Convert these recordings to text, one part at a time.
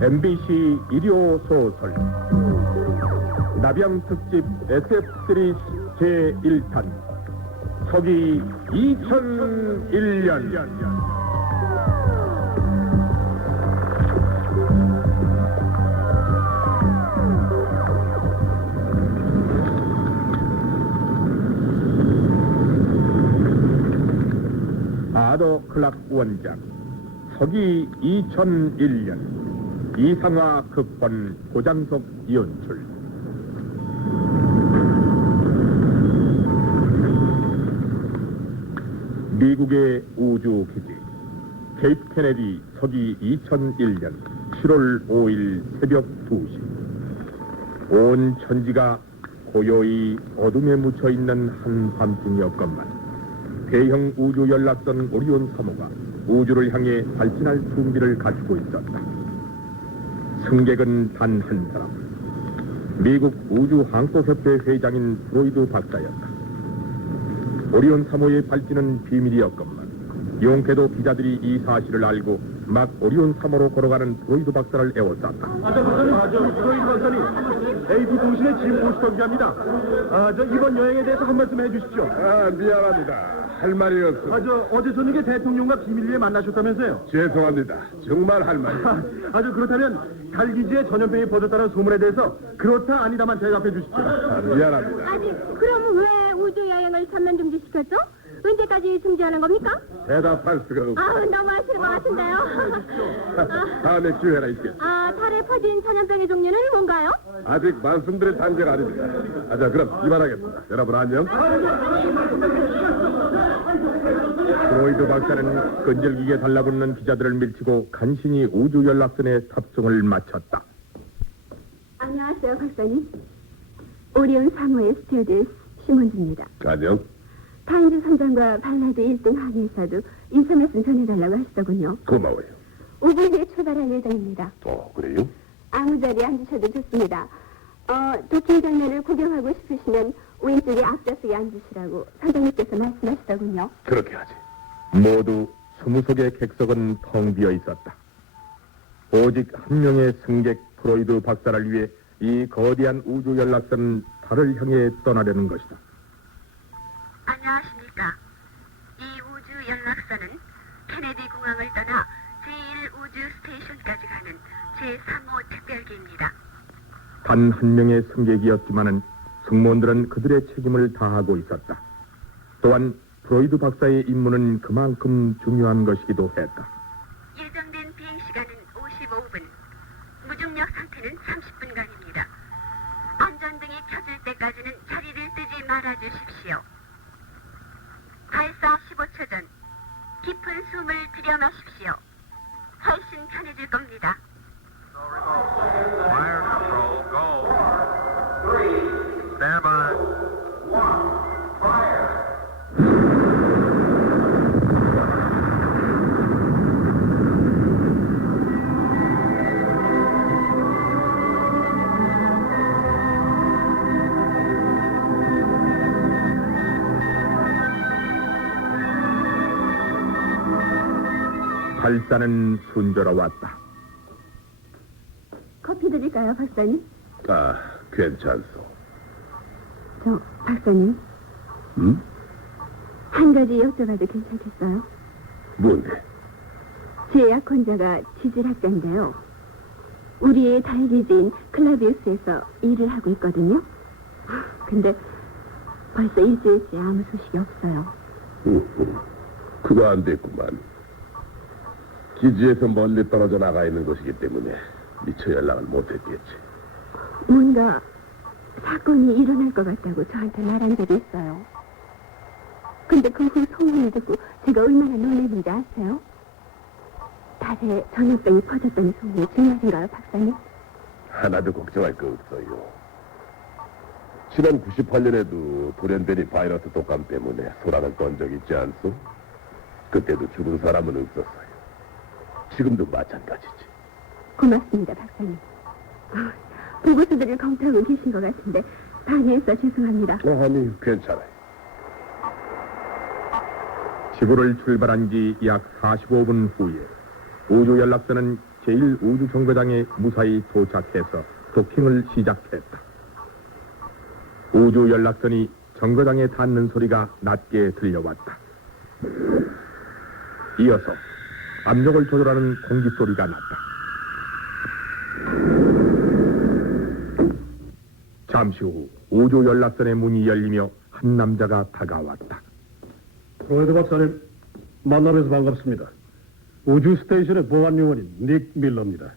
MBC 일요 소설 나병 특집 SF 시리즈 제1탄 서기 2001년. 아더 클락 원작, 서기 2001년. 이상화 극본, 고장석 연출. 미국의 우주기지 케이프 케네디, 서기 2001년 7월 5일 새벽 2시. 온 천지가 고요히 어둠에 묻혀있는 한밤중이었건만 대형 우주 연락선 오리온 3호가 우주를 향해 발진할 준비를 갖추고 있었다. 승객은 단 한 사람, 미국 우주항공협회 회장인 프로이드 박사였다. 오리온 3호의 발진은 비밀이었건만 용케도 기자들이 이 사실을 알고 막 오리온 3호로 걸어가는 프로이드 박사를 에워쌌다. 프로이드 박사님, AP 통신의 짐 보스턴기입니다. 이번 여행에 대해서 한 말씀 해주십시오. 미안합니다. 할 말이 없어. 어제 저녁에 대통령과 비밀리에 만나셨다면서요? 죄송합니다. 정말 할 말이. 그렇다면 달기지에 전염병이 퍼졌다는 소문에 대해서 그렇다 아니다만 대답해 주십시오. 미안합니다. 아니, 그럼 왜 우주 여행을 전면 중지시켰죠? 언제까지 중지하는 겁니까? 대답할 수가 없어. 너무 하시는 것 같은데요. 다음에 기회가 있겠지. 달에 퍼진 전염병의 종류는 뭔가요? 아직 말씀드릴 단계가 아닙니다. 그럼 이만하겠습니다. 여러분 안녕. 프로이드 박사는 끈질기게 달라붙는 기자들을 밀치고 간신히 우주 연락선에 탑승을 마쳤다. 안녕하세요, 박사님. 오리온 3호의 스튜어디스 심원주입니다. 안녕. 타임즈 선장과 발라드 1등 항해사도 인사 말씀 전해달라고 하시더군요. 고마워요. 5분 뒤에 출발할 예정입니다. 그래요? 아무 자리에 앉으셔도 좋습니다. 도킹 장면을 구경하고 싶으시면 왼쪽에 앞좌석에 앉으시라고 선장님께서 말씀하시더군요. 그렇게 하지. 모두 20석의 객석은 텅 비어 있었다. 오직 한 명의 승객 프로이드 박사를 위해 이 거대한 우주 연락선 달을 향해 떠나려는 것이다. 안녕하십니까. 이 우주 연락선은 케네디 공항을 떠나 제1우주 스테이션까지 가는 제3호 특별기입니다. 단 한 명의 승객이었지만은 승무원들은 그들의 책임을 다하고 있었다. 또한 프로이드 박사의 임무는 그만큼 중요한 것이기도 했다. 예정된 비행시간은 55분, 무중력 상태는 30분간입니다. 안전등이 켜질 때까지는 자리를 뜨지 말아주십시오. 발사 15초 전 깊은 숨을 들여 마십시오. 훨씬 편해질 겁니다. Fire control, go. 3, stand by. 1, fire. 발사는 순조로웠다. 커피 드릴까요, 박사님? 괜찮소. 박사님. 응? 한 가지 여쭤봐도 괜찮겠어요? 뭔데? 제 약혼자가 지질학자인데요. 우리의 달기지인 클라비우스에서 일을 하고 있거든요. 근데 벌써 일주일째 아무 소식이 없어요. 그거 안 됐구만. 기지에서 멀리 떨어져 나가 있는 곳이기 때문에 미처 연락을 못했겠지. 뭔가 사건이 일어날 것 같다고 저한테 말한 적이 있어요. 근데 그 후 소문을 듣고 제가 얼마나 놀랐는지 아세요? 달에 전염병이 퍼졌다는 소문이 중요한가요, 박사님? 하나도 걱정할 거 없어요. 지난 98년에도 돌연변이 바이러스 독감 때문에 소란을 건 적 있지 않소? 그때도 죽은 사람은 없었어요. 지금도 마찬가지지. 고맙습니다, 박사님. 보고서들을 검토하고 계신 것 같은데 방해해서 죄송합니다. 아니, 괜찮아요. 지구를 출발한 지 약 45분 후에 우주 연락선은 제1우주정거장에 무사히 도착해서 도킹을 시작했다. 우주 연락선이 정거장에 닿는 소리가 낮게 들려왔다. 이어서 압력을 조절하는 공기 소리가 났다. 잠시 후 우주 연락선의 문이 열리며 한 남자가 다가왔다. 프로이드 박사님, 만나뵈서 반갑습니다. 우주 스테이션의 보안 요원인 닉 밀러입니다.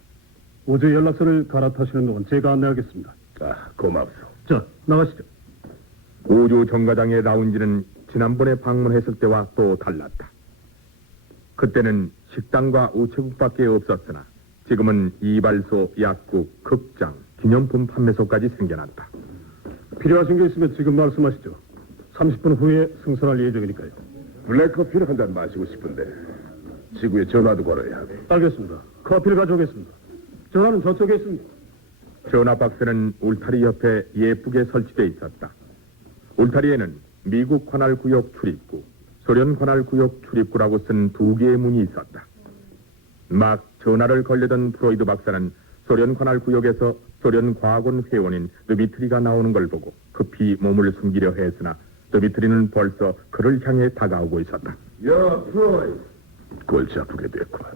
우주 연락선을 갈아타시는 동안 제가 안내하겠습니다. 아, 고맙소. 자, 나가시죠. 우주 정거장의 라운지는 지난번에 방문했을 때와 또 달랐다. 그때는 식당과 우체국밖에 없었으나 지금은 이발소, 약국, 극장, 기념품 판매소까지 생겨났다. 필요하신 게 있으면 지금 말씀하시죠. 30분 후에 승선할 예정이니까요. 블랙커피를 한 잔 마시고 싶은데 지구에 전화도 걸어야 하고. 알겠습니다. 커피를 가져오겠습니다. 전화는 저쪽에 있습니다. 전화 박스는 울타리 옆에 예쁘게 설치돼 있었다. 울타리에는 미국 관할 구역 출입구, 소련 관할 구역 출입구라고 쓴 두 개의 문이 있었다. 막 전화를 걸려던 프로이드 박사는 소련 관할 구역에서 소련 과학원 회원인 드미트리가 나오는 걸 보고 급히 몸을 숨기려 했으나 드미트리는 벌써 그를 향해 다가오고 있었다. 야, 프로이. 골치 아프게 됐구만.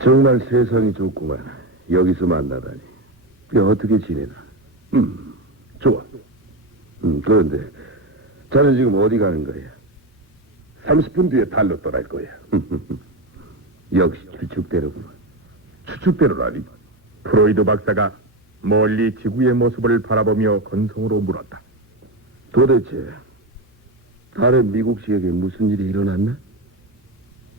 정말 세상이 좁구만. 여기서 만나다니. 어떻게 지내나? 좋아. 그런데 자네 지금 어디 가는 거야? 30분 뒤에 달로 떠날 거야. 역시 추측대로구만. 추측대로라니. 프로이드 박사가 멀리 지구의 모습을 바라보며 건성으로 물었다. 도대체 다른 미국 지역에 무슨 일이 일어났나?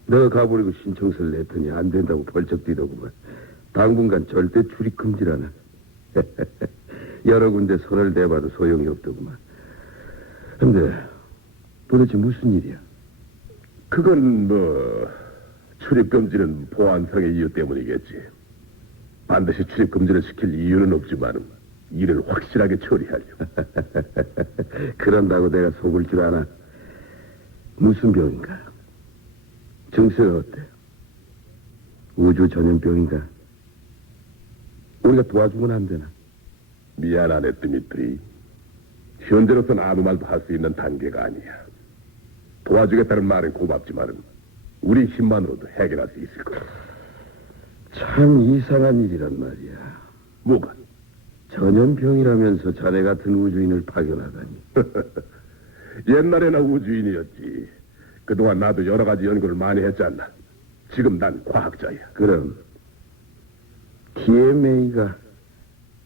내가 가버리고 신청서를 냈더니 안 된다고 벌쩍 뛰더구만. 당분간 절대 출입 금지라나. 여러 군데 손을 대봐도 소용이 없더구만. 근데 도대체 무슨 일이야? 그건 출입 금지는 보안상의 이유 때문이겠지. 반드시 출입 금지를 시킬 이유는 없지만 일을 확실하게 처리하려. 그런다고 내가 속을 줄 아나? 무슨 병인가? 증세가 어때? 우주 전염병인가? 우리가 도와주면 안 되나? 미안하네, 드미트리. 현재로서는 아무 말도 할 수 있는 단계가 아니야. 도와주겠다는 말은 고맙지만 우리 힘만으로도 해결할 수 있을 거야. 참 이상한 일이란 말이야. 뭐가? 전염병이라면서 자네 같은 우주인을 파견하다니. 옛날에나 우주인이었지. 그동안 나도 여러 가지 연구를 많이 했지 않나. 지금 난 과학자야. 그럼 TMA가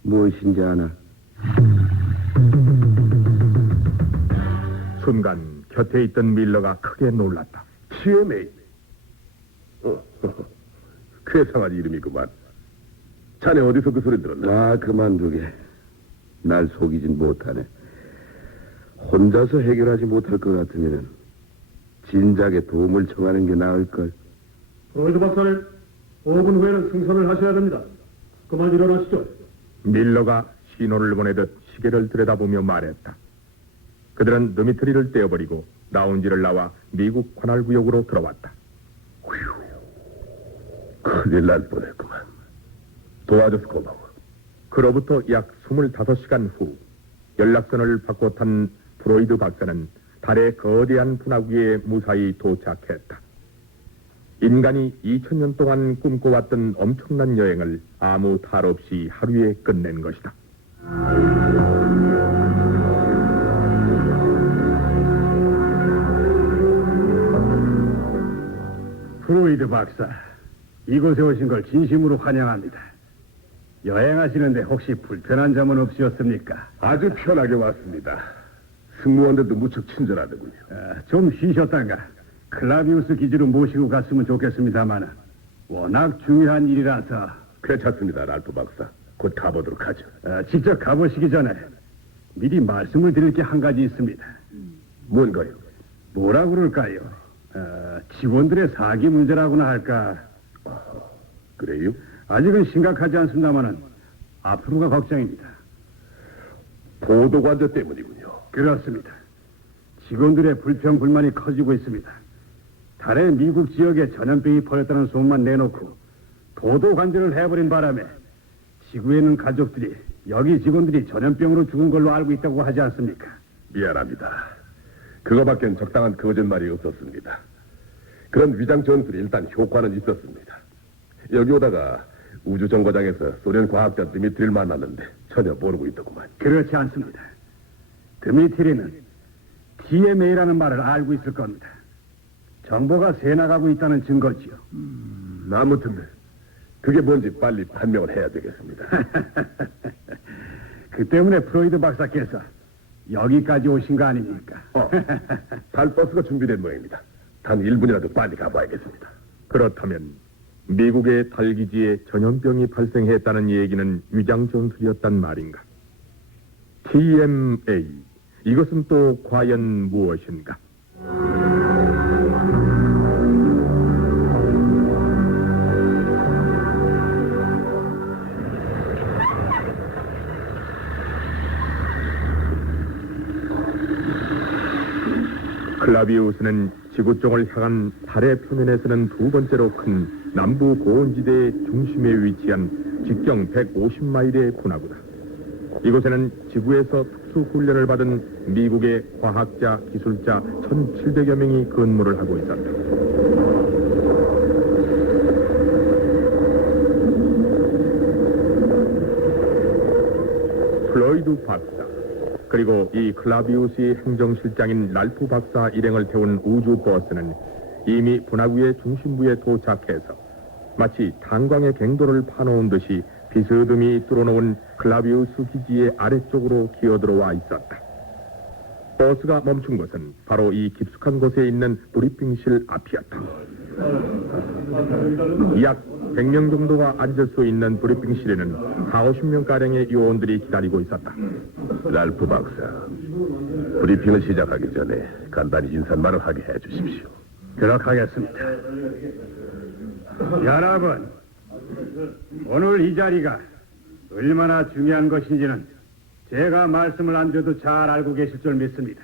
무엇인지 아나? 순간 곁에 있던 밀러가 크게 놀랐다. TMA. 괴상한 이름이구만. 자네 어디서 그 소리 들었나? 그만두게. 날 속이진 못하네. 혼자서 해결하지 못할 것 같으면 진작에 도움을 청하는 게 나을걸. 프로이드 박사님, 5분 후에는 승선을 하셔야 됩니다. 그만 일어나시죠. 밀러가 신호를 보내듯 시계를 들여다보며 말했다. 그들은 드미트리를 떼어버리고 라운지를 나와 미국 관할구역으로 들어왔다. 큰일 날 뻔했구만. 도와줘서 고마워. 그로부터 약 25시간 후 연락선을 바꿔 탄 프로이드 박사는 달의 거대한 분화구에 무사히 도착했다. 인간이 2000년 동안 꿈꿔왔던 엄청난 여행을 아무 탈 없이 하루에 끝낸 것이다. 프로이드 박사, 이곳에 오신 걸 진심으로 환영합니다. 여행하시는데 혹시 불편한 점은 없으셨습니까? 아주 편하게 왔습니다. 승무원들도 무척 친절하더군요. 좀 쉬셨다가 클라비우스 기지로 모시고 갔으면 좋겠습니다만 워낙 중요한 일이라서 괜찮습니다, 랄프 박사. 곧 가보도록 하죠. 직접 가보시기 전에 미리 말씀을 드릴 게 한 가지 있습니다. 뭔가요? 뭐라 그럴까요? 직원들의 사기 문제라고나 할까. 그래요? 아직은 심각하지 않습니다만 앞으로가 걱정입니다. 보도관저 때문이군요. 그렇습니다. 직원들의 불평 불만이 커지고 있습니다. 달에 미국 지역에 전염병이 퍼졌다는 소문만 내놓고 보도 관절을 해버린 바람에 지구에 있는 가족들이 여기 직원들이 전염병으로 죽은 걸로 알고 있다고 하지 않습니까? 미안합니다. 그거밖엔 적당한 거짓말이 없었습니다. 그런 위장 전술이 일단 효과는 있었습니다. 여기 오다가 우주정거장에서 소련 과학자 드미트리를 만났는데 전혀 모르고 있더구만. 그렇지 않습니다. 드미트리는 DMA라는 말을 알고 있을 겁니다. 정보가 새나가고 있다는 증거지요. 아무튼 그게 뭔지 빨리 판명을 해야 되겠습니다. 그 때문에 프로이드 박사께서 여기까지 오신 거 아닙니까? 달버스가 준비된 모양입니다. 단 1분이라도 빨리 가봐야겠습니다. 그렇다면 미국의 달기지에 전염병이 발생했다는 얘기는 위장 전술이었단 말인가? TMA, 이것은 또 과연 무엇인가? 클라비우스는 지구 쪽을 향한 달의 표면에서는 두 번째로 큰 남부 고온지대의 중심에 위치한 직경 150마일의 군하구다. 이곳에는 지구에서 특수 훈련을 받은 미국의 과학자, 기술자 1,700여 명이 근무를 하고 있었다. 플로이드 박사, 그리고 이 클라비우스의 행정실장인 랄프 박사 일행을 태운 우주버스는 이미 분화구의 중심부에 도착해서 마치 탄광의 갱도를 파놓은 듯이 비스듬히 뚫어놓은 클라비우스 기지의 아래쪽으로 기어들어와 있었다. 버스가 멈춘 곳은 바로 이 깊숙한 곳에 있는 브리핑실 앞이었다. 약 100명 정도가 앉을 수 있는 브리핑실에는 40~50명가량의 요원들이 기다리고 있었다. 랄프 박사, 브리핑을 시작하기 전에 간단히 인사말을 하게 해주십시오. 그렇게 하겠습니다. 여러분, 오늘 이 자리가 얼마나 중요한 것인지는 제가 말씀을 안 드려도 잘 알고 계실 줄 믿습니다.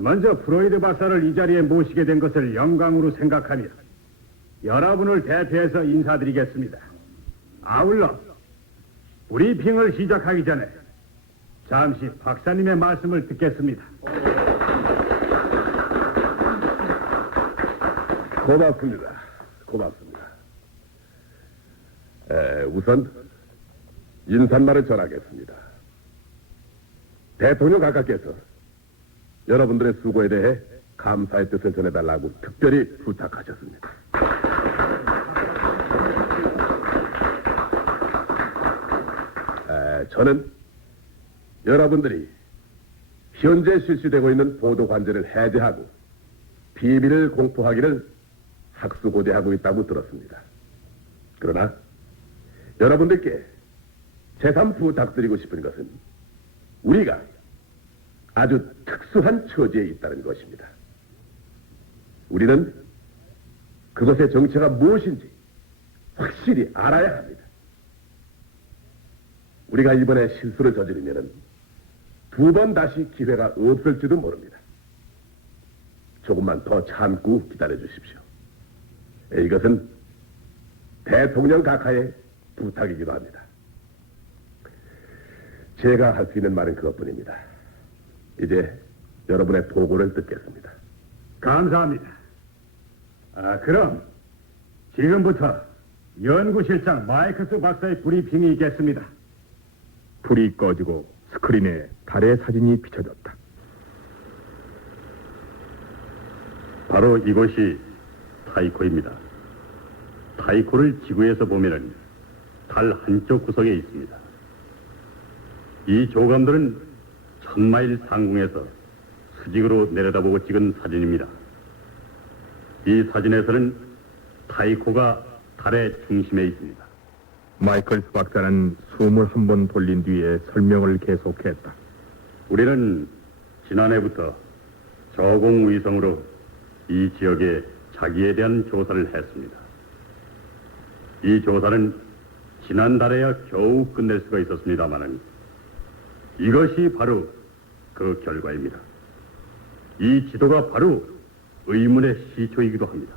먼저 프로이드 박사를 이 자리에 모시게 된 것을 영광으로 생각하며 여러분을 대표해서 인사드리겠습니다. 아울러 브리핑을 시작하기 전에 잠시 박사님의 말씀을 듣겠습니다. 고맙습니다. 고맙습니다. 우선 인사말을 전하겠습니다. 대통령 각하께서 여러분들의 수고에 대해 감사의 뜻을 전해달라고 특별히 부탁하셨습니다. 저는 여러분들이 현재 실시되고 있는 보도 관제를 해제하고 비밀을 공포하기를 학수고대하고 있다고 들었습니다. 그러나 여러분들께 재삼 부탁드리고 싶은 것은 우리가 아주 특수한 처지에 있다는 것입니다. 우리는 그것의 정체가 무엇인지 확실히 알아야 합니다. 우리가 이번에 실수를 저지르면 두 번 다시 기회가 없을지도 모릅니다. 조금만 더 참고 기다려 주십시오. 이것은 대통령 각하의 부탁이기도 합니다. 제가 할 수 있는 말은 그것뿐입니다. 이제 여러분의 보고를 듣겠습니다. 감사합니다. 그럼 지금부터 연구실장 마이크스 박사의 브리핑이 있겠습니다. 불이 꺼지고 스크린에 달의 사진이 비춰졌다. 바로 이곳이 타이코입니다. 타이코를 지구에서 보면은 달 한쪽 구석에 있습니다. 이 조감들은 1000마일 상공에서 수직으로 내려다보고 찍은 사진입니다. 이 사진에서는 타이코가 달의 중심에 있습니다. 마이클스 박사는 숨을 한 번 돌린 뒤에 설명을 계속했다. 우리는 지난해부터 저공위성으로 이 지역에 자기에 대한 조사를 했습니다. 이 조사는 지난달에야 겨우 끝낼 수가 있었습니다마는 이것이 바로 그 결과입니다. 이 지도가 바로 의문의 시초이기도 합니다.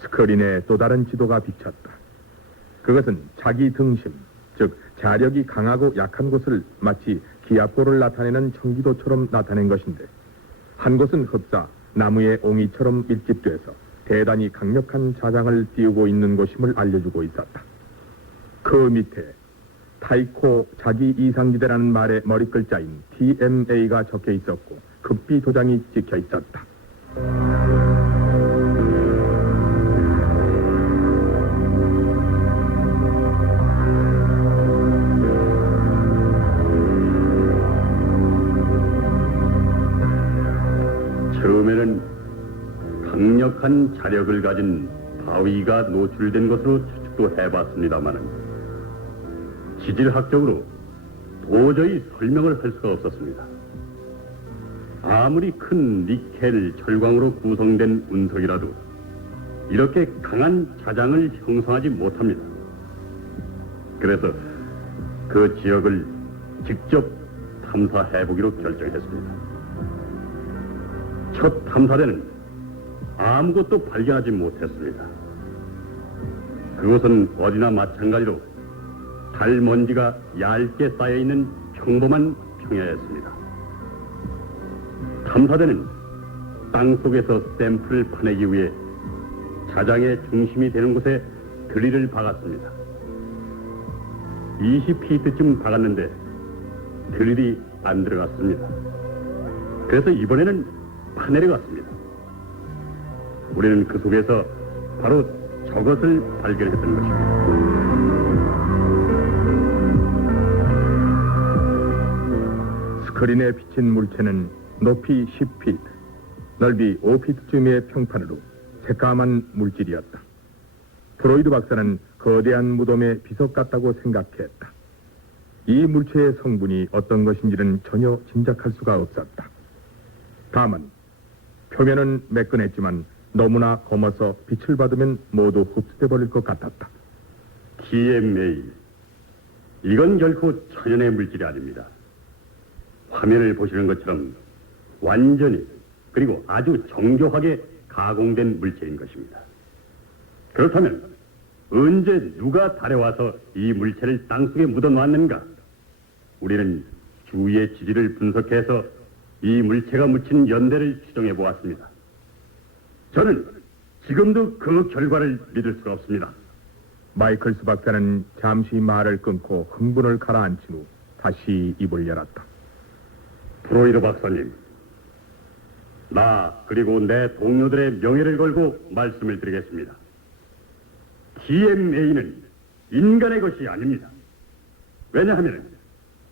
스크린에 또 다른 지도가 비쳤다. 그것은 자기 등심, 즉 자력이 강하고 약한 곳을 마치 기압고를 나타내는 청기도처럼 나타낸 것인데, 한 곳은 흡사 나무의 옹이처럼 밀집돼서 대단히 강력한 자장을 띄우고 있는 곳임을 알려주고 있었다. 그 밑에 타이코 자기 이상지대라는 말의 머리글자인 TMA가 적혀 있었고 급비 도장이 찍혀 있었다. 처음에는 강력한 자력을 가진 바위가 노출된 것으로 추측도 해봤습니다마는 지질학적으로 도저히 설명을 할 수가 없었습니다. 아무리 큰 니켈 철광으로 구성된 운석이라도 이렇게 강한 자장을 형성하지 못합니다. 그래서 그 지역을 직접 탐사해보기로 결정했습니다. 첫 탐사대는 아무것도 발견하지 못했습니다. 그곳은 어디나 마찬가지로 달 먼지가 얇게 쌓여있는 평범한 평야였습니다. 탐사대는 땅속에서 샘플을 파내기 위해 자장의 중심이 되는 곳에 드릴을 박았습니다. 20피트쯤 박았는데 드릴이 안 들어갔습니다. 그래서 이번에는 파내려갔습니다. 우리는 그 속에서 바로 저것을 발견했던 것입니다. 스크린에 비친 물체는 높이 10피트, 넓이 5피트쯤의 평판으로 새까만 물질이었다. 프로이드 박사는 거대한 무덤의 비석 같다고 생각했다. 이 물체의 성분이 어떤 것인지는 전혀 짐작할 수가 없었다. 다만 표면은 매끈했지만 너무나 검어서 빛을 받으면 모두 흡수돼 버릴 것 같았다. TMA, 이건 결코 천연의 물질이 아닙니다. 화면을 보시는 것처럼 완전히 그리고 아주 정교하게 가공된 물체인 것입니다. 그렇다면 언제 누가 달에 와서 이 물체를 땅속에 묻어놨는가? 우리는 주위의 지질을 분석해서 이 물체가 묻힌 연대를 추정해 보았습니다. 저는 지금도 그 결과를 믿을 수가 없습니다. 마이클스 박사는 잠시 말을 끊고 흥분을 가라앉힌 후 다시 입을 열었다. 프로이드 박사님, 나 그리고 내 동료들의 명예를 걸고 말씀을 드리겠습니다. TMA는 인간의 것이 아닙니다. 왜냐하면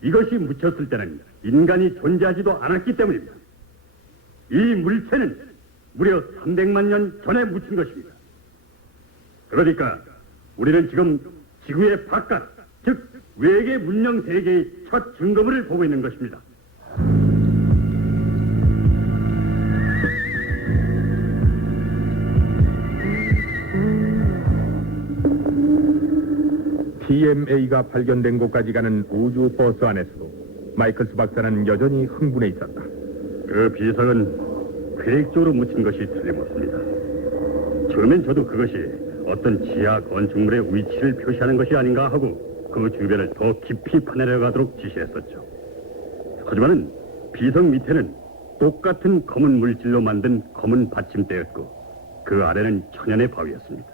이것이 묻혔을 때는 인간이 존재하지도 않았기 때문입니다. 이 물체는 무려 300만 년 전에 묻힌 것입니다. 그러니까 우리는 지금 지구의 바깥, 즉 외계 문명 세계의 첫 증거물을 보고 있는 것입니다. TMA가 발견된 곳까지 가는 우주 버스 안에서도 마이클스 박사는 여전히 흥분해 있었다. 그 비석은 계획적으로 묻힌 것이 틀림없습니다. 처음엔 저도 그것이 어떤 지하 건축물의 위치를 표시하는 것이 아닌가 하고 그 주변을 더 깊이 파내려가도록 지시했었죠. 하지만은 비석 밑에는 똑같은 검은 물질로 만든 검은 받침대였고 그 아래는 천연의 바위였습니다.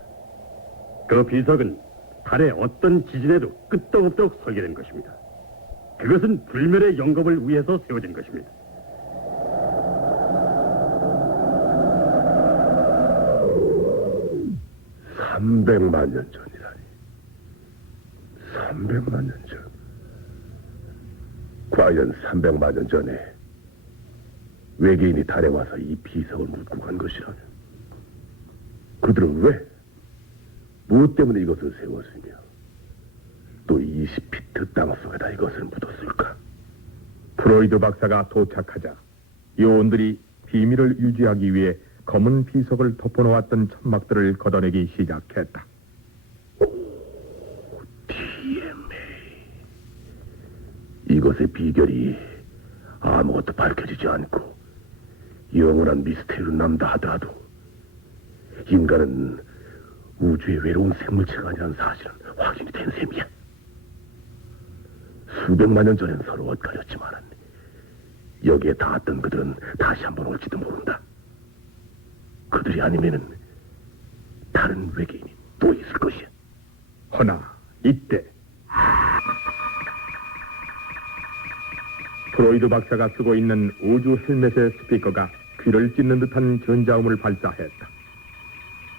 그 비석은 달의 어떤 지진에도 끄떡없도록 설계된 것입니다. 그것은 불멸의 영겁을 위해서 세워진 것입니다. (300만 년) 전이라니. 300만 년 전. 과연 300만 년 전에 외계인이 달에 와서 이 비석을 묻고 간 것이라면 그들은 왜, 무엇 때문에 이것을 세웠으며 또 20피트 땅속에다 이것을 묻었을까? 프로이드 박사가 도착하자 요원들이 비밀을 유지하기 위해 검은 비석을 덮어놓았던 천막들을 걷어내기 시작했다. DMA. 이것의 비결이 아무것도 밝혀지지 않고 영원한 미스테리로 남다 하더라도 인간은 우주의 외로운 생물체가 아니라는 사실은 확인이 된 셈이야. 수백만 년 전엔 서로 엇갈렸지만 여기에 닿았던 그들은 다시 한번 올지도 모른다. 그들이 아니면은 다른 외계인이 또 있을 것이야. 허나 이때 프로이드 박사가 쓰고 있는 우주 헬멧의 스피커가 귀를 찢는 듯한 전자음을 발사했다.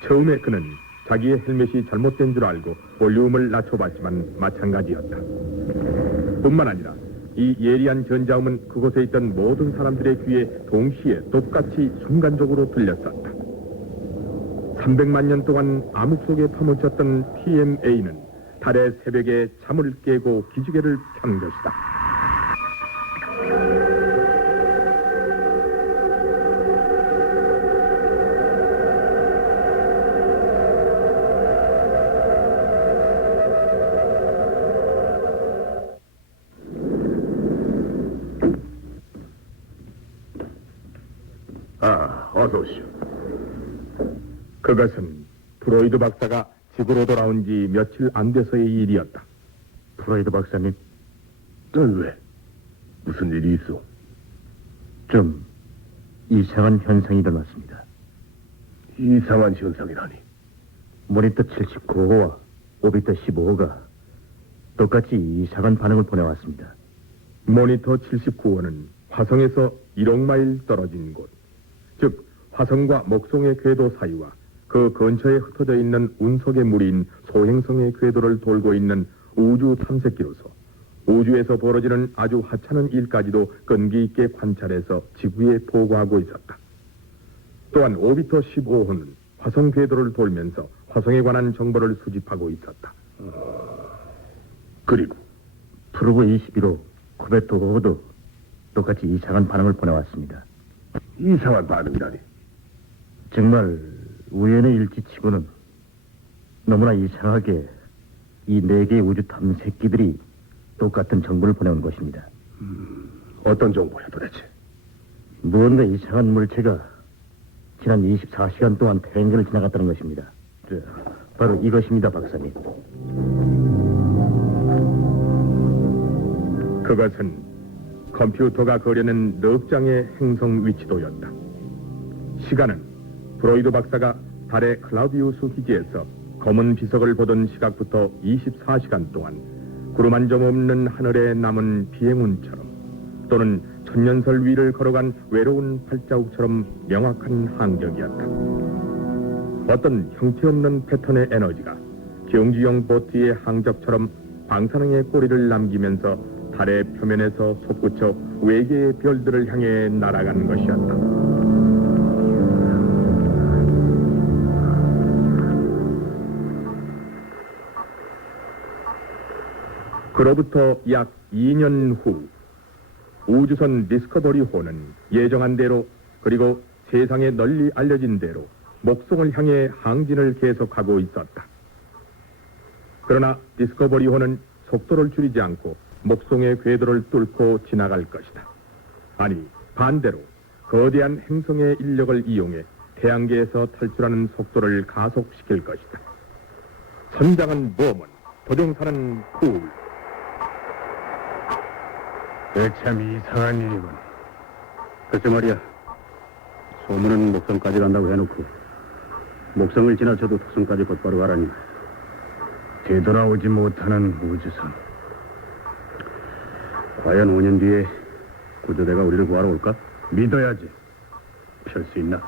처음에 그는 자기의 헬멧이 잘못된 줄 알고 볼륨을 낮춰봤지만 마찬가지였다. 뿐만 아니라 이 예리한 전자음은 그곳에 있던 모든 사람들의 귀에 동시에 똑같이 순간적으로 들렸었다. 300만 년 동안 암흑 속에 파묻혔던 TMA는 달의 새벽에 잠을 깨고 기지개를 켠 것이다. 어서 오시오. 그것은 프로이드 박사가 지구로 돌아온 지 며칠 안 돼서의 일이었다. 프로이드 박사님, 넌 왜? 무슨 일이 있어? 좀 이상한 현상이 일어났습니다. 이상한 현상이라니. 모니터 79호와 오비터 15호가 똑같이 이상한 반응을 보내왔습니다. 모니터 79호는 화성에서 1억 마일 떨어진 곳, 즉 화성과 목성의 궤도 사이와 그 근처에 흩어져 있는 운석의 무리인 소행성의 궤도를 돌고 있는 우주 탐색기로서 우주에서 벌어지는 아주 하찮은 일까지도 끈기 있게 관찰해서 지구에 보고하고 있었다. 또한 오비터 15호는 화성 궤도를 돌면서 화성에 관한 정보를 수집하고 있었다. 그리고 프로브 21호, 쿠베트 5호도 똑같이 이상한 반응을 보내왔습니다. 이상한 반응이라니. 정말 우연의 일치치고는 너무나 이상하게 이 4개의 우주 탐색기들이 똑같은 정보를 보내온 것입니다. 어떤 정보야 도대체? 무언가 이상한 물체가 지난 24시간 동안 태행전을 지나갔다는 것입니다. 바로 이것입니다, 박사님. 그것은 컴퓨터가 그려낸 넉 장의 행성 위치도였다. 시간은 프로이드 박사가 달의 클라우디우스 기지에서 검은 비석을 보던 시각부터 24시간 동안 구름 한 점 없는 하늘에 남은 비행운처럼 또는 천년설 위를 걸어간 외로운 발자국처럼 명확한 항적이었다. 어떤 형태없는 패턴의 에너지가 경주용 보트의 항적처럼 방사능의 꼬리를 남기면서 달의 표면에서 솟구쳐 외계의 별들을 향해 날아간 것이었다. 그로부터 약 2년 후 우주선 디스커버리호는 예정한 대로 그리고 세상에 널리 알려진 대로 목성을 향해 항진을 계속하고 있었다. 그러나 디스커버리호는 속도를 줄이지 않고 목성의 궤도를 뚫고 지나갈 것이다. 아니, 반대로 거대한 행성의 인력을 이용해 태양계에서 탈출하는 속도를 가속시킬 것이다. 선장은 모먼, 도종사는 쿨. 참 이상한 일이군. 글쎄 말이야, 소문은 목성까지 간다고 해놓고 목성을 지나쳐도 토성까지 곧바로 가라니. 되돌아오지 못하는 우주선. 과연 5년 뒤에 구조대가 우리를 구하러 올까? 믿어야지. 펼 수 있나?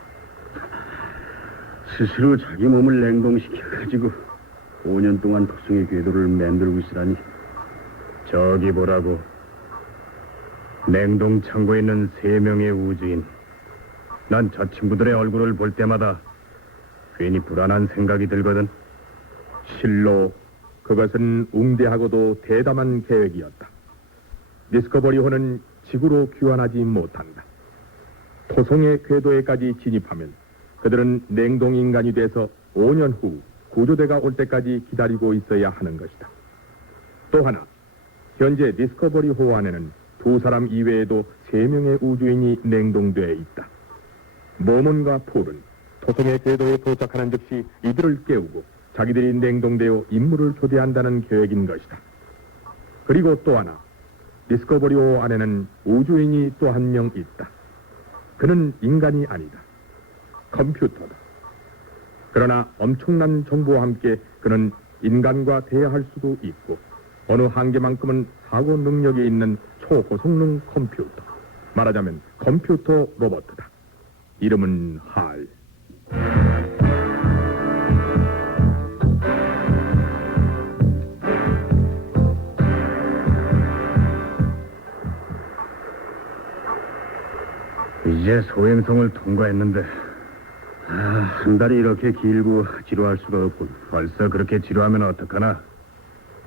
스스로 자기 몸을 냉동시켜가지고 5년 동안 토성의 궤도를 만들고 있으라니. 저기 보라고. 냉동 창고에 있는 3명의 우주인. 난 저 친구들의 얼굴을 볼 때마다 괜히 불안한 생각이 들거든. 실로 그것은 웅대하고도 대담한 계획이었다. 디스커버리호는 지구로 귀환하지 못한다. 토성의 궤도에까지 진입하면 그들은 냉동인간이 돼서 5년 후 구조대가 올 때까지 기다리고 있어야 하는 것이다. 또 하나, 현재 디스커버리호 안에는 2사람 이외에도 3명의 우주인이 냉동되어 있다. 모몬과 폴은 토성의 궤도에 도착하는 즉시 이들을 깨우고 자기들이 냉동되어 임무를 초대한다는 계획인 것이다. 그리고 또 하나, 디스커버리호 안에는 우주인이 또 한 명 있다. 그는 인간이 아니다. 컴퓨터다. 그러나 엄청난 정보와 함께 그는 인간과 대화할 수도 있고 어느 한계만큼은 사고 능력이 있는 초고성능 컴퓨터. 말하자면 컴퓨터 로봇이다. 이름은 할. 이제 소행성을 통과했는데 한 달이 이렇게 길고 지루할 수가 없군. 벌써 그렇게 지루하면 어떡하나.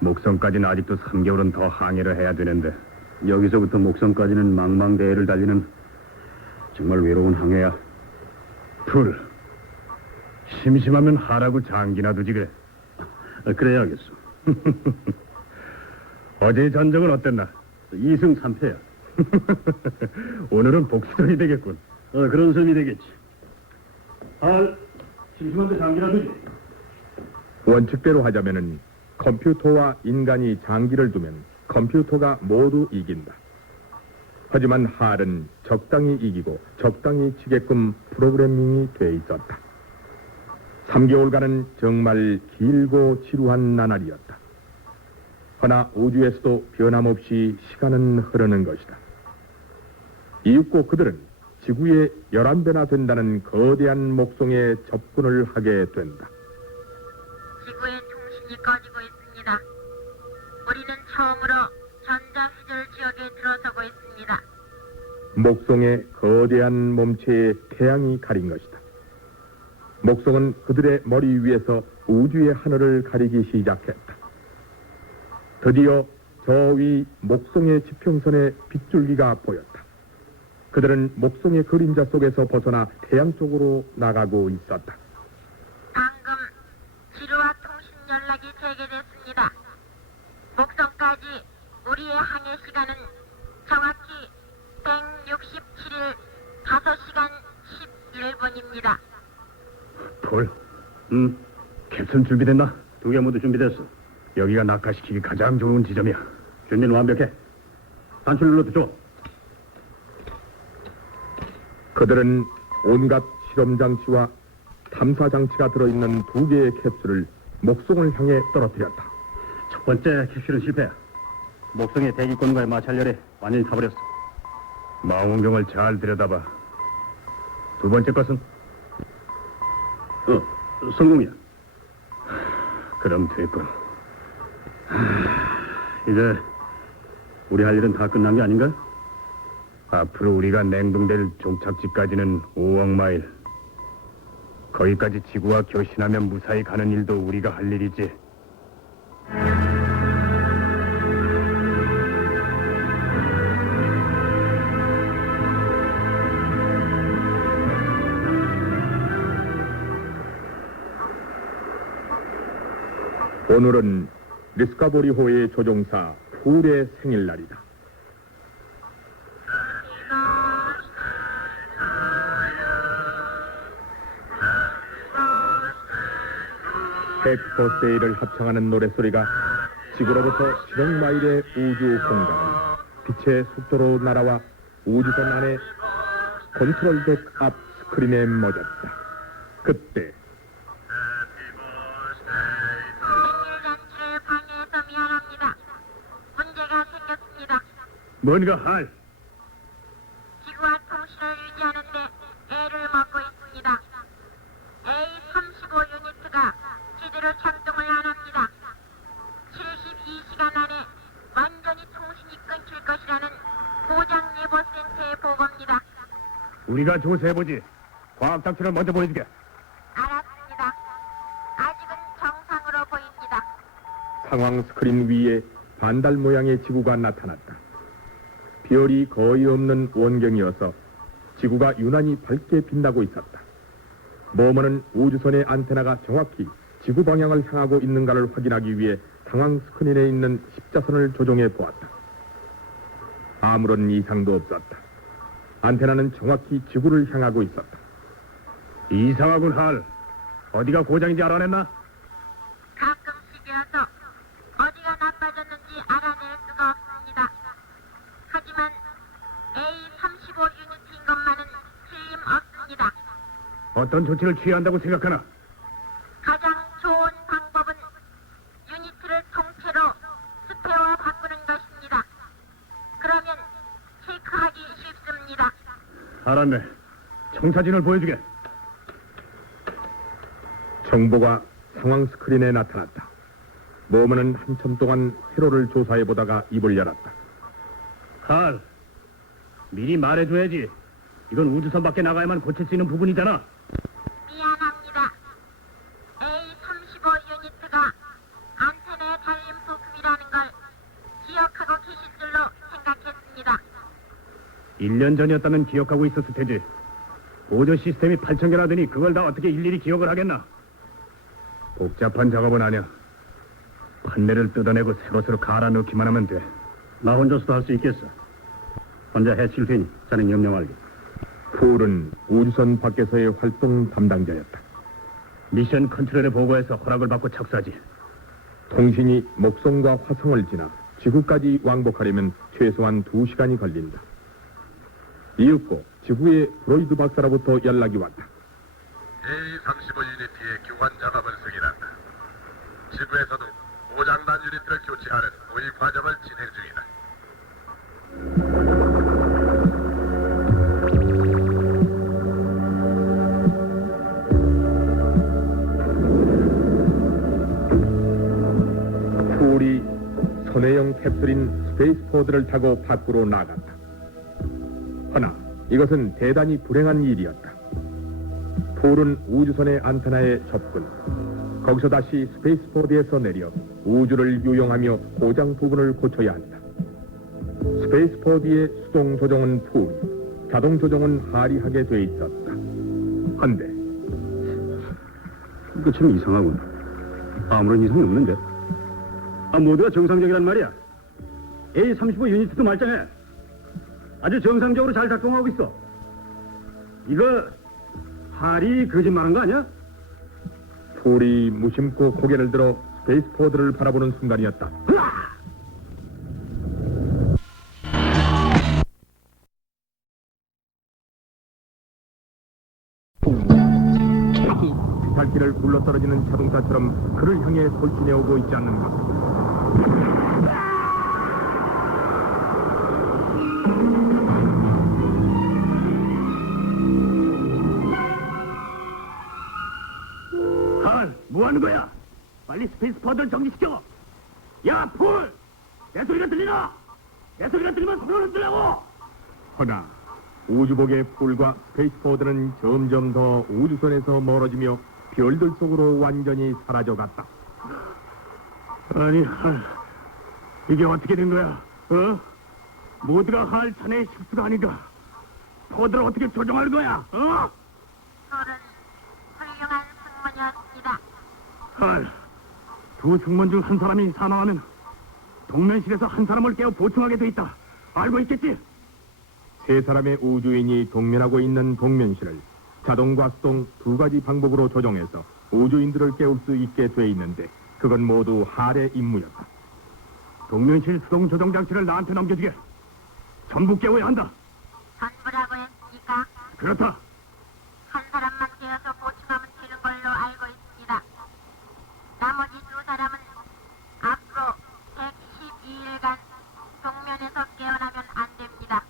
목성까지는 아직도 3개월은 더 항해를 해야 되는데 여기서부터 목성까지는 망망대해를 달리는 정말 외로운 항해야. 풀, 심심하면 하라고 장기나 두지 그래. 그래야겠어. 어제 전적은 어땠나? 2승 3패야. 오늘은 복수전이 되겠군. 그런 셈이 되겠지. 심심한데 장기나 두지. 원칙대로 하자면은 컴퓨터와 인간이 장기를 두면 컴퓨터가 모두 이긴다. 하지만 할은 적당히 이기고 적당히 지게끔 프로그래밍이 돼 있었다. 3개월간은 정말 길고 지루한 나날이었다. 허나 우주에서도 변함없이 시간은 흐르는 것이다. 이윽고 그들은 지구의 11배나 된다는 거대한 목성에 접근을 하게 된다. 지구의 통신이 꺼지고 있습니다. 우리는 처음으로 전자휘절 지역에 들어서고 있습니다. 목성의 거대한 몸체에 태양이 가린 것이다. 목성은 그들의 머리 위에서 우주의 하늘을 가리기 시작했다. 드디어 저 위 목성의 지평선에 빗줄기가 보였다. 그들은 목성의 그림자 속에서 벗어나 태양 쪽으로 나가고 있었다. 방금 지루와 통신 연락이 재개됐습니다. 목성까지 우리의 항해 시간은 정확히 167일 5시간 11분입니다. 폴, 캡슐 준비됐나? 2개 모두 준비됐어. 여기가 낙하시키기 가장 좋은 지점이야. 준비는 완벽해. 단추 눌러도 줘. 그들은 온갖 실험 장치와 탐사 장치가 들어있는 2개의 캡슐을 목성을 향해 떨어뜨렸다. 첫 번째 캡슐은 실패야. 목성의 대기권과의 마찰열에 완전히 타버렸어. 망원경을 잘 들여다봐. 2번째 것은? 성공이야. 그럼 됐군. 이제 우리 할 일은 다 끝난 게 아닌가? 앞으로 우리가 냉동될 종착지까지는 5억 마일. 거기까지 지구와 교신하면 무사히 가는 일도 우리가 할 일이지. 오늘은 디스커버리호의 조종사 풀의 생일날이다. 해피버스데이를 합창하는 노랫소리가 지구로부터 7억 마일의 우주 공간을 빛의 속도로 날아와 우주선 안에 컨트롤덱 앞 스크린에 멎었다. 그때 생일잔치를 방해해서 미안합니다. 문제가 생겼습니다. 뭔가 할. 지구와 통신을 유지하는데 애를 먹고 있습니다. A35 유니트가 제대로 작동을 안 합니다. 72시간 안에 완전히 통신이 끊길 것이라는 고장 우리가 조사해보지. 과학 장치를 먼저 보여주게. 알았습니다. 아직은 정상으로 보입니다. 상황 스크린 위에 반달 모양의 지구가 나타났다. 별이 거의 없는 원경이어서 지구가 유난히 밝게 빛나고 있었다. 모모는 우주선의 안테나가 정확히 지구 방향을 향하고 있는가를 확인하기 위해 상황 스크린에 있는 십자선을 조정해 보았다. 아무런 이상도 없었다. 안테나는 정확히 지구를 향하고 있었다. 이상하군, 할. 어디가 고장인지 알아냈나? 가끔씩이어서 어디가 나빠졌는지 알아낼 수가 없습니다. 하지만 A35 유니트인 것만은 틀림없습니다. 어떤 조치를 취한다고 생각하나? 가장 좋은 방법은 유니트를 통째로 스페어와 바꾸는 것입니다. 그러면 체크하기 쉽습니다. 알았네. 청사진을 보여주게. 정보가 상황 스크린에 나타났다. 모모는 한참 동안 회로를 조사해 보다가 입을 열었다. 할. 미리 말해줘야지. 이건 우주선 밖에 나가야만 고칠 수 있는 부분이잖아. 미안합니다. A35 유니트가 안테나에 달린 부품이라는 걸 기억하고 계실 줄로 생각했습니다. 1년 전이었다면 기억하고 있었을 테지. 보조 시스템이 8,000개라더니 그걸 다 어떻게 일일이 기억을 하겠나? 복잡한 작업은 아니야. 판넬을 뜯어내고 새로 갈아 넣기만 하면 돼. 나 혼자서도 할 수 있겠어. 혼자 해칠 테니 자넨 염려 말게. 폴은 우주선 밖에서의 활동 담당자였다. 미션 컨트롤에 보고해서 허락을 받고 착수하지. 통신이 목성과 화성을 지나 지구까지 왕복하려면 최소한 2시간이 걸린다. 이윽고 지구의 브로이드 박사로부터 연락이 왔다. A35 유니트의 교환 작업을 승인한다. 지구에서도 고장난 유니트를 교체하는 도입 과정을 진행 중이다. 폴이 선회용 캡슐인 스페이스포드를 타고 밖으로 나갔다. 허나 이것은 대단히 불행한 일이었다. 폴은 우주선의 안테나에 접근, 거기서 다시 스페이스포드에서 내려 우주를 유영하며 고장 부분을 고쳐야 한다. 스페이스포드의 수동 조종은 폴이, 자동 조종은 할이 하게 돼 있었다. 헌데 이거 참 이상하군. 아무런 이상이 없는데. 모두가 정상적이란 말이야. A35 유니트도 말짱해. 아주 정상적으로 잘 작동하고 있어. 이거 할이 거짓말한 거 아니야? 폴이 무심코 고개를 들어 스페이스포드를 바라보는 순간이었다. 비탈길을 굴러떨어지는 자동차처럼 그를 향해 돌진해오고 있지 않는가. 할, 뭐 하는 거야? 빨리 스페이스 포드를 정지시켜. 야, 폴! 내 소리가 들리나? 내 소리가 들리면 손을 흔들라고! 허나 우주복의 폴과 스페이스포드는 점점 더 우주선에서 멀어지며 별들 속으로 완전히 사라져갔다. 아니, 할, 이게 어떻게 된 거야? 어? 모두가 할 자네의 실수가 아닌가? 포드를 어떻게 조정할 거야? 어? 폴은 훌륭한 승무원이었습니다. 할, 두 승무원 중 한 사람이 사망하면 동면실에서 한 사람을 깨워 보충하게 돼 있다. 알고 있겠지? 세 사람의 우주인이 동면하고 있는 동면실을 자동과 수동 두 가지 방법으로 조정해서 우주인들을 깨울 수 있게 돼 있는데 그건 모두 할의 임무였다. 동면실 수동 조정 장치를 나한테 넘겨주게. 전부 깨워야 한다. 전부라고 했으니까 그렇다. 한 사람만 깨어서 보충하면 되는 걸로 알고 있습니다. 나머지 두 사람은 앞으로 112일간 동면에서 깨어나면 안 됩니다.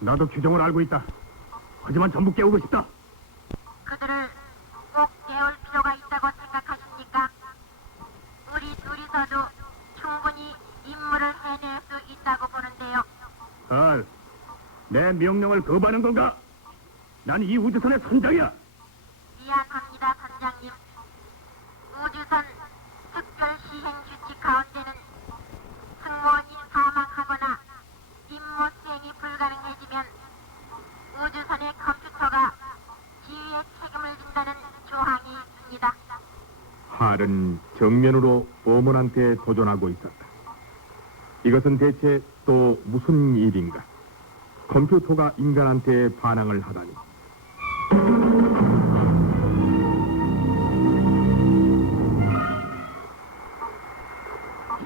나도 규정을 알고 있다. 하지만 전부 깨우고 싶다. 그들을 꼭 깨울 필요가 있다고 생각하십니까? 우리 둘이서도 충분히 임무를 해낼 수 있다고 보는데요. 할, 내 명령을 거부하는 건가? 난 이 우주선의 선장이야. 미안합니다, 선장님. 우주선 특별 시행 규칙 가운데는 승무원이 사망하거나 임무 수행이 불가능해지면 우주선의 컴퓨터가 지휘의 책임을 진다는 조항이 있습니다. 할은 정면으로 보먼한테 도전하고 있었다. 이것은 대체 또 무슨 일인가? 컴퓨터가 인간한테 반항을 하다니.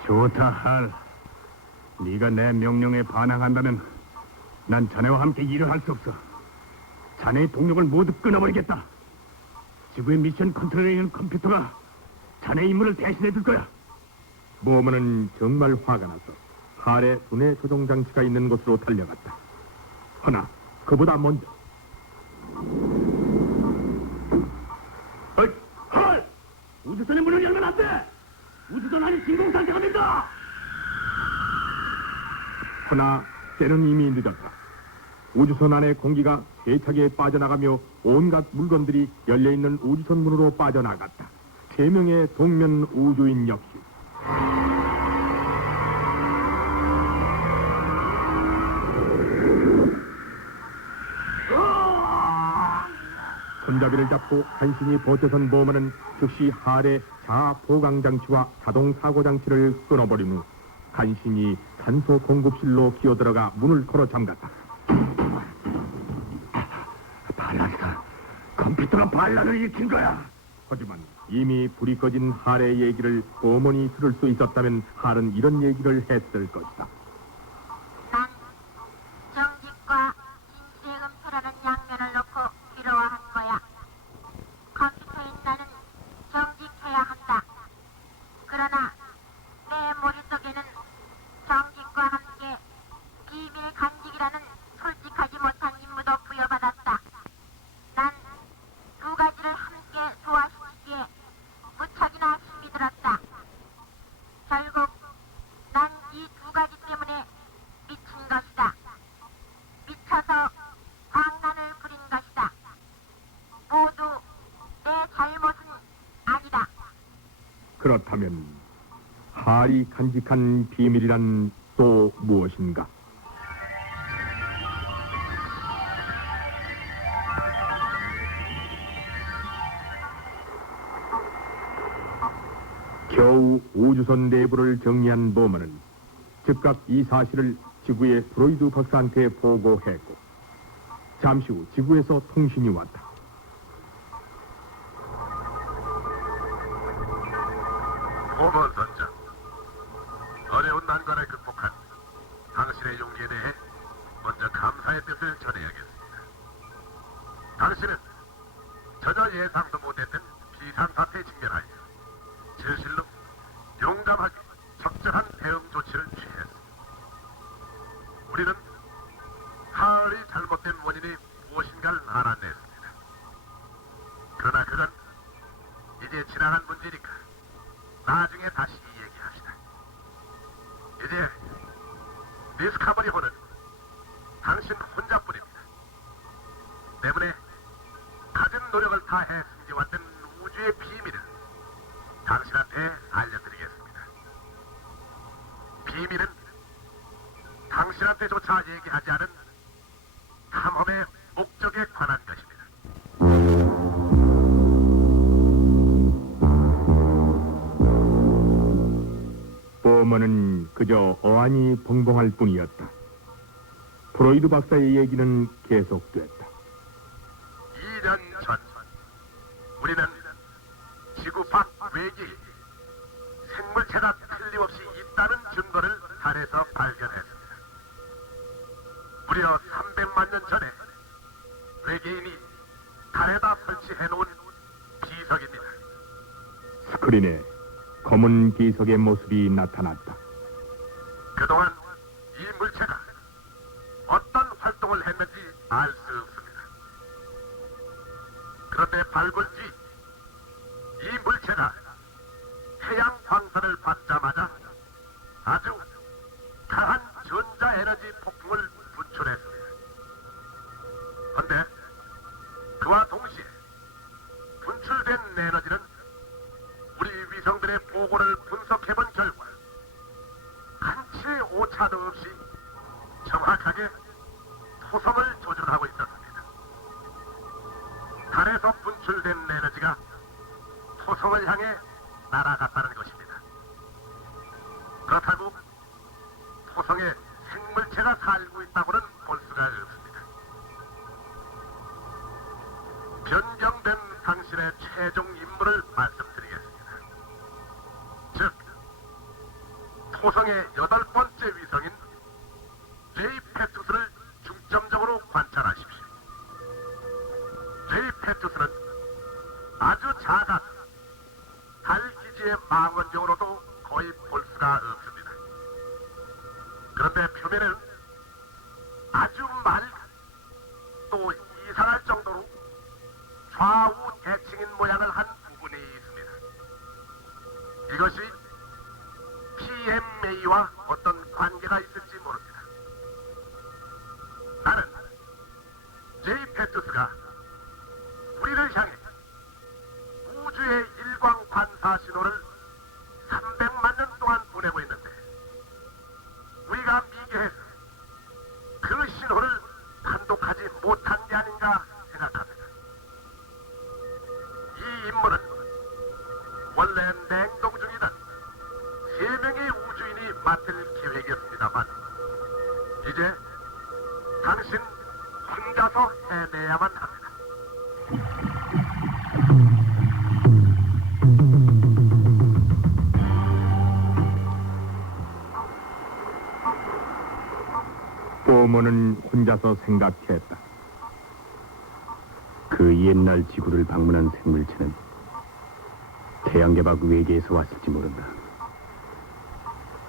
좋다, 할. 네가 내 명령에 반항한다면 난 자네와 함께 일을 할 수 없어. 자네의 동력을 모두 끊어버리겠다. 지구의 미션 컨트롤에 있는 컴퓨터가 자네 임무를 대신해 줄 거야. 보먼은 정말 화가 나서 할의 두뇌 조종 장치가 있는 곳으로 달려갔다. 허나 그보다 먼저 어이, 할! 우주선의 문을 열면 안 돼! 우주선 안이 진공 상태가 된다! 허나 때는 이미 늦었다. 우주선 안의 공기가 세차게 빠져나가며 온갖 물건들이 열려있는 우주선 문으로 빠져나갔다. 3명의 동면 우주인 역시. 손잡이를 잡고 간신히 버텨선 보먼은 즉시 할의 자아 보강 장치와 자동 사고 장치를 끊어버린 후 간신히 산소 공급실로 기어들어가 문을 걸어 잠갔다. 반란이다. 컴퓨터가 반란을 일으킨 거야. 하지만 이미 불이 꺼진 할의 얘기를 보먼이 들을 수 있었다면 할은 이런 얘기를 했을 것이다. 난 정직과 진실의 은폐라는 양면을 놓고 괴로워한 거야. 컴퓨터인 나는 정직해야 한다. 그러나 내 머릿속에는 정직과 함께 비밀 간직이라는 솔직하지 못한 임무도 부여받았다. 난 두 가지를 함께 소화시키기에 무척이나 힘이 들었다. 결국 난 이 두 가지 때문에 미친 것이다. 미쳐서 광란을 부린 것이다. 모두 내 잘못은 아니다. 그렇다면 할이 간직한 비밀이란 또 무엇인가? 겨우 우주선 내부를 정리한 보먼은 즉각 이 사실을 지구의 프로이드 박사한테 보고했고 잠시 후 지구에서 통신이 왔다. 보먼 선장, 어려운 난관을 극복한 당신의 용기에 대해 먼저 감사의 뜻을 전해야겠습니다. 당신은 전혀 예상도 못했던 비상사태에 직면하여 진실로 용감하게 적절한 대응 조치를 취했습니다. 우리는 하을이 잘못된 원인이 무엇인가를 알아냈습니다. 그러나 그건 이제 지나간 문제니까 나중에 다시 얘기합시다. 이제 디스커버리호는 당신 혼자뿐입니다. 때문에 가진 노력을 다해 숨겨왔던 우주의 비밀을 당신한테 알려드리겠습니다. 비밀은 당신한테조차 얘기하지 않은 탐험의 목적에 관한 것입니다. 보먼은 그저 어안이 벙벙할 뿐이었다. 프로이드 박사의 얘기는 계속됐다. 2년 전 우리는 지구 밖 외계에 생물체가 틀림없이 있다는 증거를 달에서 발견했습니다. 무려 300만 년 전에 외계인이 달에다 설치해놓은 비석입니다. 스크린에 검은 비석의 모습이 나타났다. 그동안 이 물체가 어떤 활동을 했는지 알 수 없습니다. 그런데 발굴 뒤 이 물체가 태양 광선을 받자마자 아주 강한 전자 에너지 폭풍을 분출했습니다. 그런데 오차도 없이 정확하게 토성을 조준하고 있었습니다. 달에서 분출된 에너지가 토성을 향해 날아갔다는 것입니다. 그렇다고 토성에 생물체가 살고 있다고는 볼 수가 없습니다. 변경된 당신의 최종 임무를 말씀드리겠습니다. 즉, 토성의 8번째 위성인 제이페투스를 중점적으로 관찰하십시오. 제이페투스는 아주 작아서 달 기지의 망원경으로도 거의 볼 수가 없습니다. 그런데 표면에는 아주 맑은 또 이상할 정도로 좌우 대칭인 모양을 한 부분이 있습니다. 이것이 PMA와 어떤 관계가 있을지 모릅니다. 나는 제이페투스가 우리를 향해 우주의 일광 관사 신호를 300만 년 동안 보내고 있는데 우리가 미개해서 그 신호를 판독하지 못한 게 아닌가 생각합니다. 이 임무는 원래 냉동 중이던 3명의 우주인이 맡을 계획이었습니다만 이제 당신 혼자서 해내야만 합니다. 보모는 혼자서 생각했다. 그 옛날 지구를 방문한 생물체는 태양계 밖 외계에서 왔을지 모른다.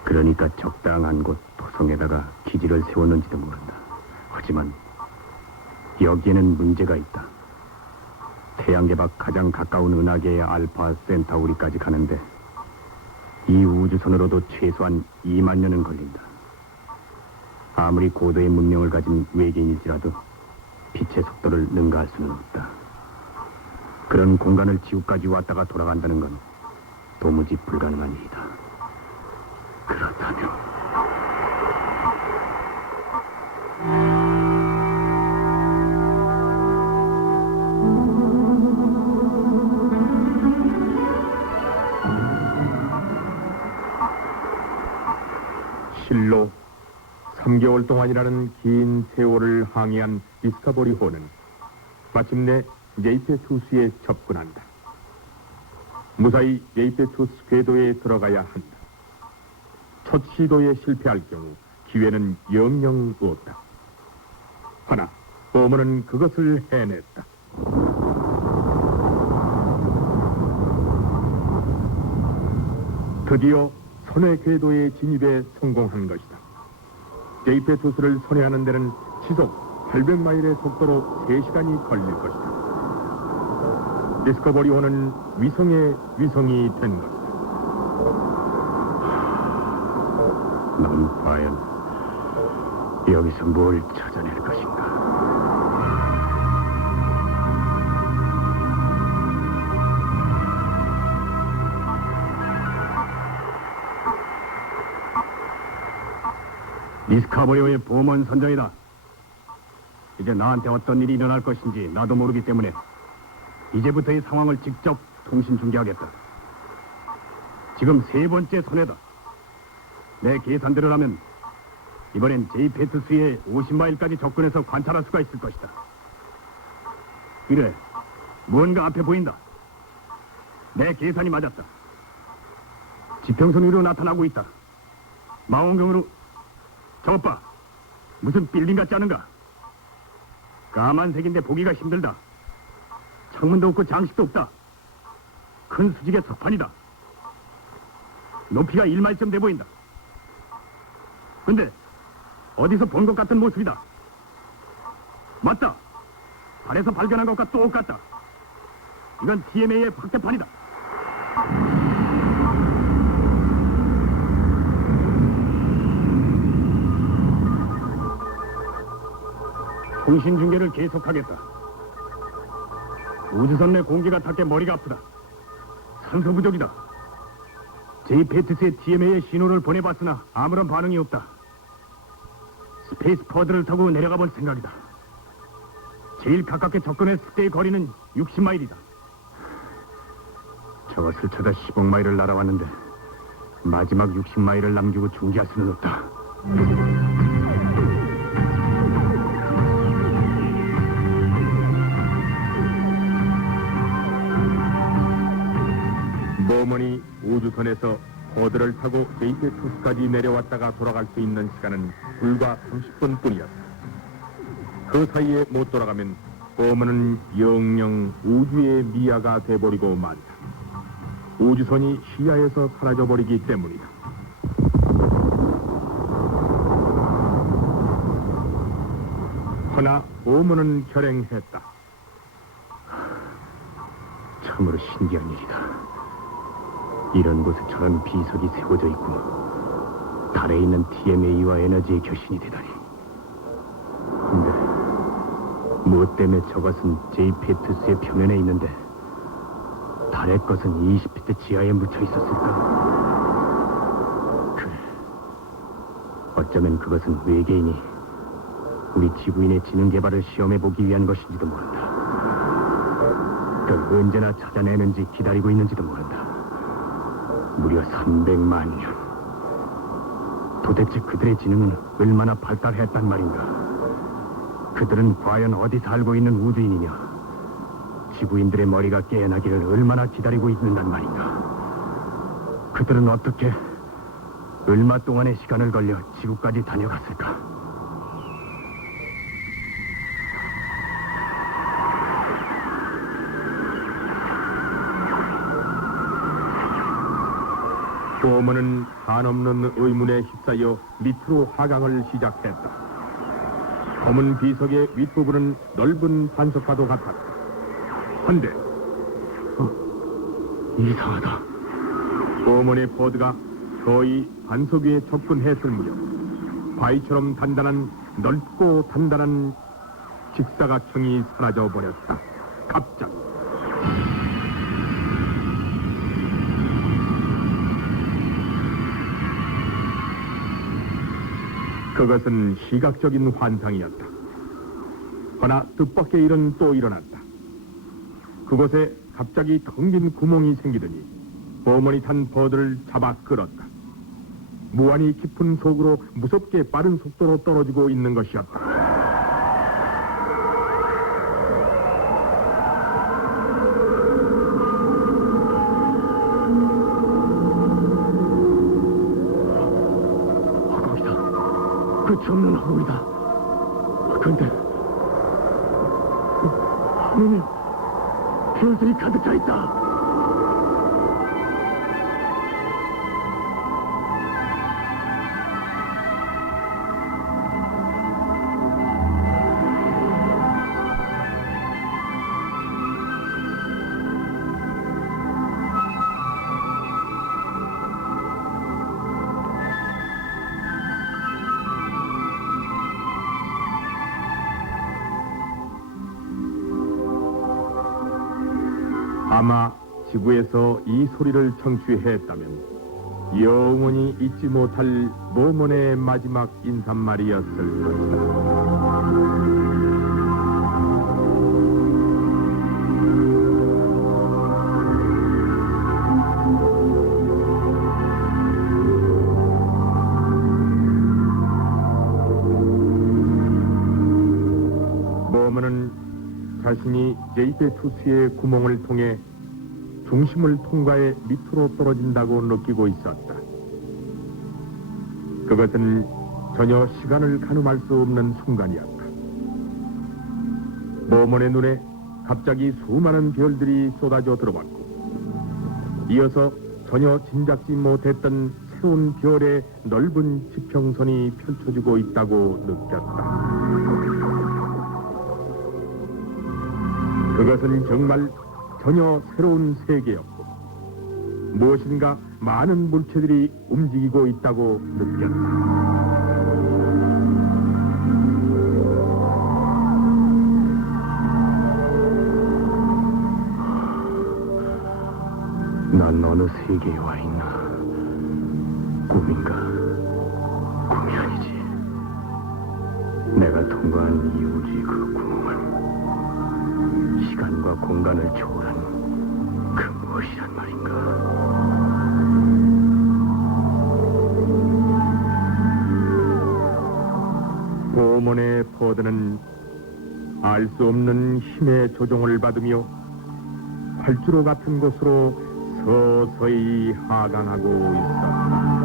그러니까 적당한 곳 토성에다가 기지를 세웠는지도 모른다. 하지만 여기에는 문제가 있다. 태양계 밖 가장 가까운 은하계의 알파 센타우리까지 가는데 이 우주선으로도 최소한 2만 년은 걸린다. 아무리 고도의 문명을 가진 외계인일지라도 빛의 속도를 능가할 수는 없다. 그런 공간을 지구까지 왔다가 돌아간다는 건 도무지 불가능한 일이다. 그렇다면 실로 3개월 동안이라는 긴 세월을 항해한 디스커버리호는 마침내 제이페투스에 접근한다. 무사히 제이페투스 궤도에 들어가야 한다. 첫 시도에 실패할 경우 기회는 영영 없다. 하나, 보모는 그것을 해냈다. 드디어 선의 궤도에 진입에 성공한 것이다. 제이페투스를 선회하는 데는 시속 800마일의 속도로 3시간이 걸릴 것이다. 디스커버리호는 위성의 위성이 된 것이다. 넌 과연 여기서 뭘 찾아낼 것인가? 디스커버리호의 보먼 선장이다. 이제 나한테 어떤 일이 일어날 것인지 나도 모르기 때문에 이제부터 이 상황을 직접 통신 중계하겠다. 지금 3번째 선회다. 내 계산대로라면 이번엔 제이페투스의 50마일까지 접근해서 관찰할 수가 있을 것이다. 그래, 무언가 앞에 보인다. 내 계산이 맞았다. 지평선 위로 나타나고 있다. 망원경으로 저것 봐. 무슨 빌딩 같지 않은가? 까만색인데 보기가 힘들다. 창문도 없고 장식도 없다. 큰 수직의 석판이다. 높이가 1마일쯤 돼 보인다. 근데 어디서 본 것 같은 모습이다. 맞다. 발에서 발견한 것과 똑같다. 이건 TMA의 확대판이다. 통신 중계를 계속하겠다. 우주선 내 공기가 닿게 머리가 아프다. 산소 부족이다. 제이페투스의 TMA의 신호를 보내봤으나 아무런 반응이 없다. 스페이스 포드를 타고 내려가 볼 생각이다. 제일 가깝게 접근했을 때의 거리는 60마일이다. 저것을 쳐다 10억 마일을 날아왔는데 마지막 60마일을 남기고 중지할 수는 없다. 버먼이 우주선에서 포드를 타고 제이페투스까지 내려왔다가 돌아갈 수 있는 시간은 불과 30분뿐이었다. 그 사이에 못 돌아가면 버먼은 영영 우주의 미아가 돼버리고 만다. 우주선이 시야에서 사라져버리기 때문이다. 허나 버먼은 결행했다. 참으로 신기한 일이다. 이런 곳에 저런 비석이 세워져 있고 달에 있는 TMA와 에너지의 결신이 되다니. 근데 무엇 때문에 저것은 제이페투스의 표면에 있는데 달의 것은 20피트 지하에 묻혀 있었을까? 그래. 어쩌면 그것은 외계인이 우리 지구인의 지능 개발을 시험해보기 위한 것인지도 모른다. 그걸 언제나 찾아내는지 기다리고 있는지도 모른다. 무려 300만 년. 도대체 그들의 지능은 얼마나 발달했단 말인가? 그들은 과연 어디 살고 있는 우주인이냐? 지구인들의 머리가 깨어나기를 얼마나 기다리고 있는단 말인가? 그들은 어떻게 얼마 동안의 시간을 걸려 지구까지 다녀갔을까? 버먼은 한없는 의문에 휩싸여 밑으로 하강을 시작했다. 검은 비석의 윗부분은 넓은 반석과도 같았다. 한데 이상하다. 버먼의 포드가 거의 반석 위에 접근했을 무렵 바위처럼 단단한 넓고 단단한 직사각형이 사라져버렸다. 갑자기 그것은 시각적인 환상이었다. 허나 뜻밖의 일은 또 일어났다. 그곳에 갑자기 텅 빈 구멍이 생기더니 버먼이 탄 버드를 잡아 끌었다. 무한히 깊은 속으로 무섭게 빠른 속도로 떨어지고 있는 것이었다. 끝이 없는 허물이다. 그런데 하늘에 별들이 가득 차 있다. 아마 지구에서 이 소리를 청취했다면 영원히 잊지 못할 버먼의 마지막 인사말이었을 것이다. 버먼은 자신이 제이페투스의 구멍을 통해 중심을 통과해 밑으로 떨어진다고 느끼고 있었다. 그것은 전혀 시간을 가늠할 수 없는 순간이었다. 버먼의 눈에 갑자기 수많은 별들이 쏟아져 들어왔고 이어서 전혀 짐작지 못했던 새로운 별의 넓은 지평선이 펼쳐지고 있다고 느꼈다. 그것은 정말 전혀 새로운 세계였고 무엇인가 많은 물체들이 움직이고 있다고 느꼈다. 난 어느 세계에 와 있나? 꿈인가? 꿈이 아니지. 내가 통과한 이 우주의 그 구멍은 시간과 공간을 초월한 그 무엇이란 말인가? 고문의 포드는 알 수 없는 힘의 조종을 받으며 활주로 같은 곳으로 서서히 하강하고 있었다.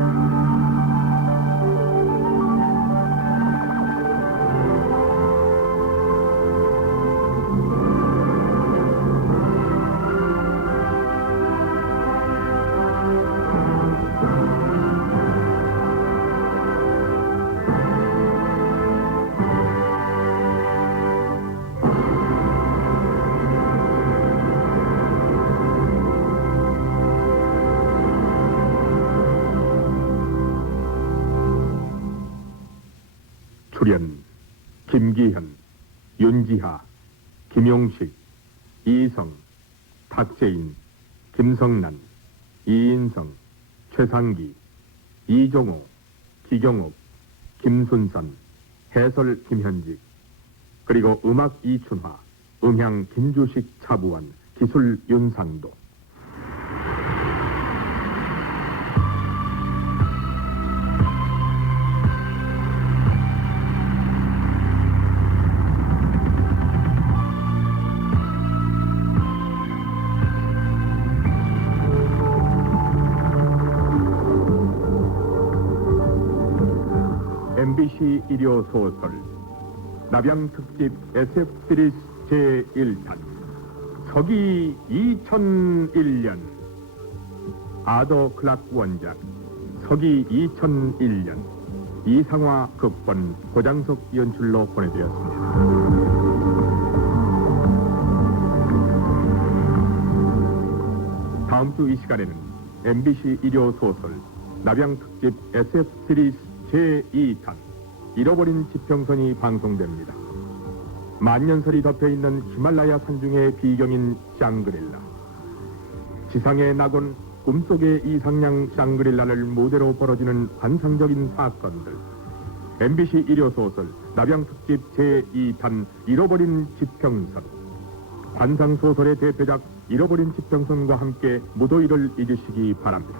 출연 김기현, 윤지하, 김용식, 이성, 탁재인, 김성난, 이인성, 최상기, 이종호, 기경옥, 김순선, 해설 김현직, 그리고 음악 이춘화, 음향 김주식 차부원, 기술 윤상도. MBC 일요 소설 남양 특집 SF 시리즈 제1탄 서기 2001년 아더 클락 원작 서기 2001년 이상화 극본 고장석 연출로 보내드렸습니다. 다음 주 이 시간에는 MBC 일요 소설 남양 특집 SF 시리즈 제2탄 잃어버린 지평선이 방송됩니다. 만년설이 덮여있는 히말라야 산중의 비경인 샹그릴라. 지상의 낙원 꿈속의 이상양 샹그릴라를 무대로 벌어지는 환상적인 사건들. MBC 일요소설 남양특집 제2탄 잃어버린 지평선. 환상소설의 대표작 잃어버린 지평선과 함께 무더위를 잊으시기 바랍니다.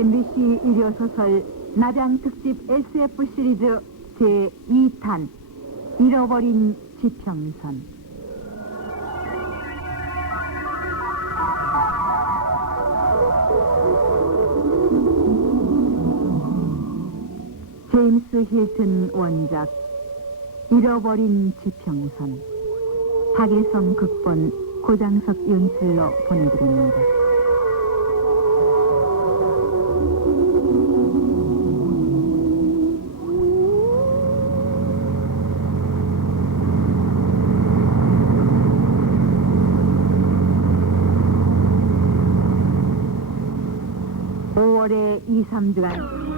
MBC 일요소설 남양특집 SF 시리즈 제2탄 잃어버린 지평선. 제임스 힐튼 원작 잃어버린 지평선. 박예성 극본 고장석 연출로 보내드립니다. 5월의 2, 3주간